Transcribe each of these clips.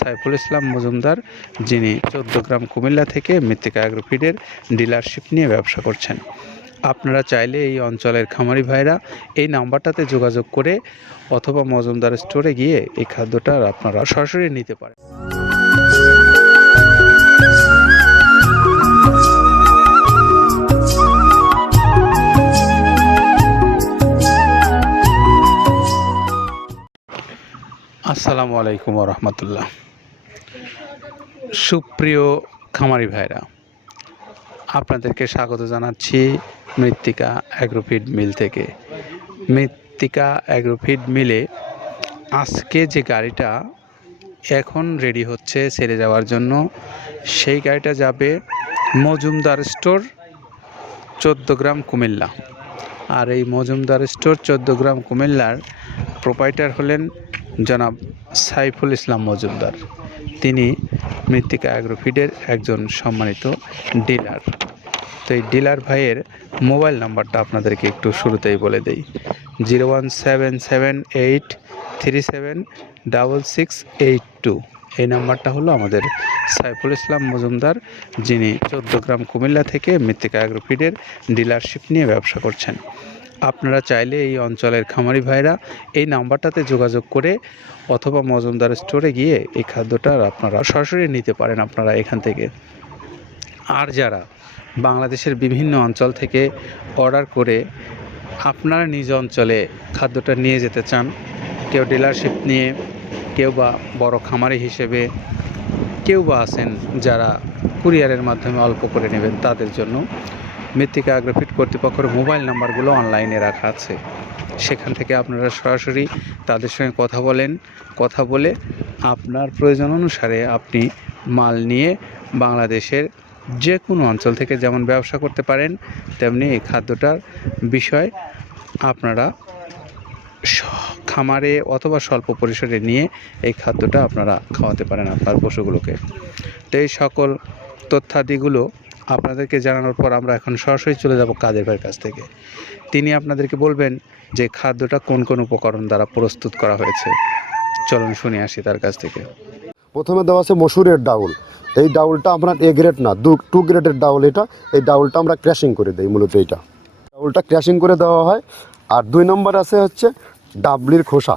সাইফুল ইসলাম মজুমদার, যিনি গ্রাম কুমিল্লা থেকে মৃত্তিকা অ্যাগ্রোফিডের ডিলারশিপ নিয়ে ব্যবসা করছেন। আপনারা চাইলে এই অঞ্চলের খামারি ভাইরা এই নাম্বারটাতে যোগাযোগ করে অথবা মজুমদার স্টোরে গিয়ে এই খাদ্যটা আপনারা সরাসরি নিতে পারেন। আসসালামু আলাইকুম রহমতুল্লাহ। সুপ্রিয় খামারি ভাইরা, আপনাদেরকে স্বাগত জানাচ্ছি মৃত্তিকা অ্যাগ্রোফিড মিল থেকে। মৃত্তিকা অ্যাগ্রোফিড মিলে আজকে যে গাড়িটা এখন রেডি হচ্ছে ছেড়ে যাওয়ার জন্য, সেই গাড়িটা যাবে মজুমদার স্টোর চোদ্দ গ্রাম কুমিল্লা। আর এই মজুমদার স্টোর চোদ্দ গ্রাম কুমিল্লার প্রোপাইটার হলেন জনাব সাইফুল ইসলাম মজুমদার। তিনি মৃত্তিকা অ্যাগ্রোফিডের একজন সম্মানিত ডিলার। তো এই ডিলার ভাইয়ের মোবাইল নাম্বারটা আপনাদেরকে একটু শুরুতেই বলে দেই। Zero one seven seven eight three seven double six eight two. এই নাম্বারটা হলো আমাদের সাইফুল ইসলাম মজুমদার, যিনি চোদ্দ গ্রাম কুমিল্লা থেকে মৃত্তিকা অ্যাগ্রোফিডের ডিলারশিপ নিয়ে ব্যবসা করছেন। আপনারা চাইলে এই অঞ্চলের খামারি ভাইরা এই নাম্বারটাতে যোগাযোগ করে অথবা মজুমদার স্টোরে গিয়ে এই খাদ্যটা আপনারা সরাসরি নিতে পারেন আপনারা এখান থেকে। আর যারা বাংলাদেশের বিভিন্ন অঞ্চল থেকে অর্ডার করে আপনারা নিজ অঞ্চলে খাদ্যটা নিয়ে যেতে চান, কেউ ডিলারশিপ নিয়ে, কেউ বা বড় খামারি হিসেবে, কেউ বা আছেন যারা কুরিয়ারের মাধ্যমে অল্প করে নেবেন তাদের জন্য মৃত্তিকা অ্যাগ্রোফিট কর্তৃপক্ষের মোবাইল নাম্বারগুলো অনলাইনে রাখা আছে। সেখান থেকে আপনারা সরাসরি তাদের সঙ্গে কথা বলেন। কথা বলে আপনার প্রয়োজন অনুসারে আপনি মাল নিয়ে বাংলাদেশের যে কোনো অঞ্চল থেকে যেমন ব্যবসা করতে পারেন, তেমনি এই খাদ্যটার বিষয় আপনারা খামারে অথবা স্বল্প পরিসরে নিয়ে এই খাদ্যটা আপনারা খাওয়াতে পারেন আপনার পশুগুলোকে। তো এই সকল তথ্যাদিগুলো আপনাদেরকে জানানোর পর আমরা এখন সরাসরি চলে যাব কাদের ভাইয়ের কাছ থেকে। তিনি আপনাদেরকে বলবেন যে খাদ্যটা কোন কোন উপকরণ দ্বারা প্রস্তুত করা হয়েছে। চলুন শুনে আসি তার কাছ থেকে। প্রথমে দেওয়া আছে মসুরের ডাউল। এই ডাউলটা আপনার এ গ্রেড না, দু টু গ্রেডের ডাউল এটা। এই ডাউলটা আমরা ক্র্যাশিং করে দিই, মূলত এইটা। ডাউলটা ক্র্যাশিং করে দেওয়া হয়। আর দুই নম্বর আছে হচ্ছে ডাবলির খোসা।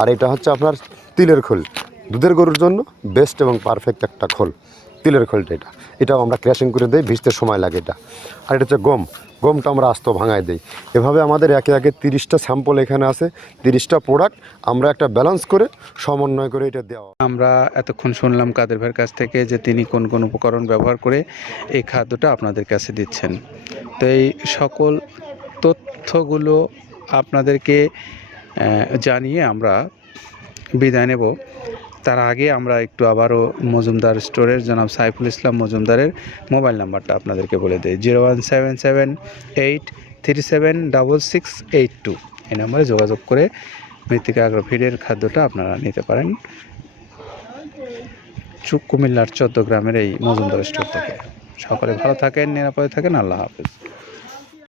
আর এটা হচ্ছে আপনার তিলের খোল। দুধের গরুর জন্য বেস্ট এবং পারফেক্ট একটা খোল। তিলের খোলটা এটা। এটাও আমরা ক্র্যাশিং করে দিই, ভিজতে সময় লাগে এটা। আর এটা হচ্ছে গম। গমটা আমরা আস্ত ভাঙায় দিই। এভাবে আমাদের একে একে তিরিশটা স্যাম্পল এখানে আছে, তিরিশটা প্রোডাক্ট আমরা একটা ব্যালেন্স করে সমন্বয় করে এটা দেওয়া আমরা এতক্ষণ শুনলাম কাদের ভাইয়ের কাছ থেকে যে তিনি কোন কোন উপকরণ ব্যবহার করে এই খাদ্যটা আপনাদের কাছে দিচ্ছেন। তো এই সকল তথ্যগুলো আপনাদেরকে জানিয়ে আমরা বিদায় নেব। তার আগে আমরা একটু আবারও মজুমদার স্টোরের জনাব সাইফুল ইসলাম মজুমদারের মোবাইল নাম্বারটা আপনাদেরকে বলে দিই। Zero one seven seven eight three seven double six eight two এই নম্বরে যোগাযোগ করে মৃত্তিকা আগ্রোফিডের খাদ্যটা আপনারা নিতে পারেন। চুক কুমিল্লার চোদ্দ গ্রামের এই মজুমদার স্টোর থেকে। সকলে ভালো থাকেন, নিরাপদে থাকেন, আল্লাহ হাফেজ।